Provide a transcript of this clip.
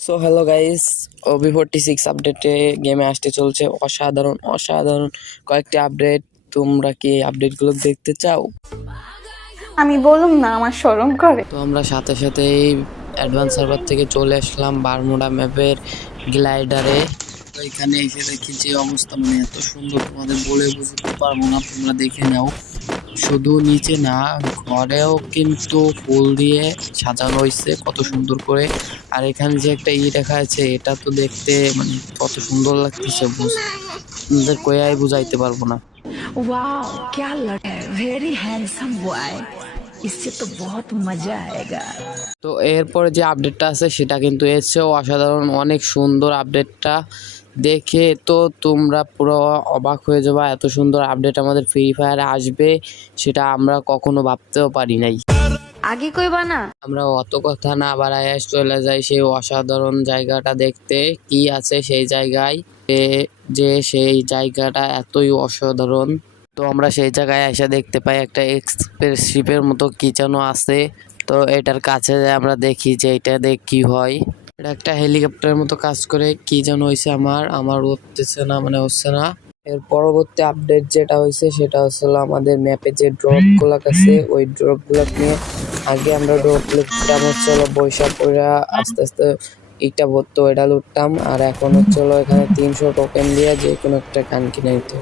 So hello guys OB forty six আপডেটে গেমে আসতে চলছে। অসাধারণ অসাধারণ কয়েকটি আপডেট তোমরা কি আপডেটগুলো দেখতে চাও? আমি বলুম না আমার শরম করে। তো আমরা সাথে সাথেই অ্যাডভান্স সার্ভার থেকে চলে আসলাম বারমুডা ম্যাপের গ্লাইডারে তো এখানে এসে দেখি যে অবস্থা মানে এত সুন্দর তোমাদের বলে বুঝতে পারব না তোমরা দেখে নাও। শুধু নিচে না ঘরেও কিন্তু ফুল দিয়ে সাজানো হয়েছে কত সুন্দর করে আর এখানে যে একটা ই দেখা যাচ্ছে এটা তো দেখতে মানে কত সুন্দর লাগতেছে বুঝ- তোমাদের কয়াই বুঝাইতে পারবো না वाह क्या लड़का है वेरी हैंडसम बॉय इससे तो बहुत मजा आएगा তো এরপরে যে আপডেটটা আছে সেটা কিন্তু এসেও অসাধারণ অনেক সুন্দর আপডেটটা দেখে তো তোমরা পুরো অবাক হয়ে যাবা এত সুন্দর আপডেট আমাদের ফ্রি ফায়ারে আসবে সেটা আমরা কখনো ভাবতেও পারি নাই। আগে কইবা না? আমরা অত কথা না বাড়ায় চলে যাই সেই অসাধারণ জায়গাটা দেখতে। কি আছে সেই জায়গায়? যে- সেই জায়গাটা এতই অসাধারণ। তো আমরা সেই জায়গায় এসে দেখতে পাই একটা এক্সপ্রেস শিপের মতো কি যেন আছে। তো এটার কাছে আমরা দেখি যে এটা দেখ কি হয়। এটা একটা হেলিকপ্টারের মতো কাজ করে, কি যেন হয়েছে আমার আমার উঠতেছে না মানে হচ্ছে না। এর পরবর্তী আপডেট যেটা হয়েছে সেটা হচ্ছিল আমাদের ম্যাপে যে ড্রপগুলো আছে, ওই ড্রপগুলো নিয়ে আগে আমরা ড্রপ লুটতাম, হচ্ছে হলো বৈশাখ পড়া আস্তে আস্তে ইটা ভরতো এটা লুটতাম। আর এখন হচ্ছে হলো এখানে তিনশো টোকেন দিয়ে যে কোনো একটা গান কিনে নিতে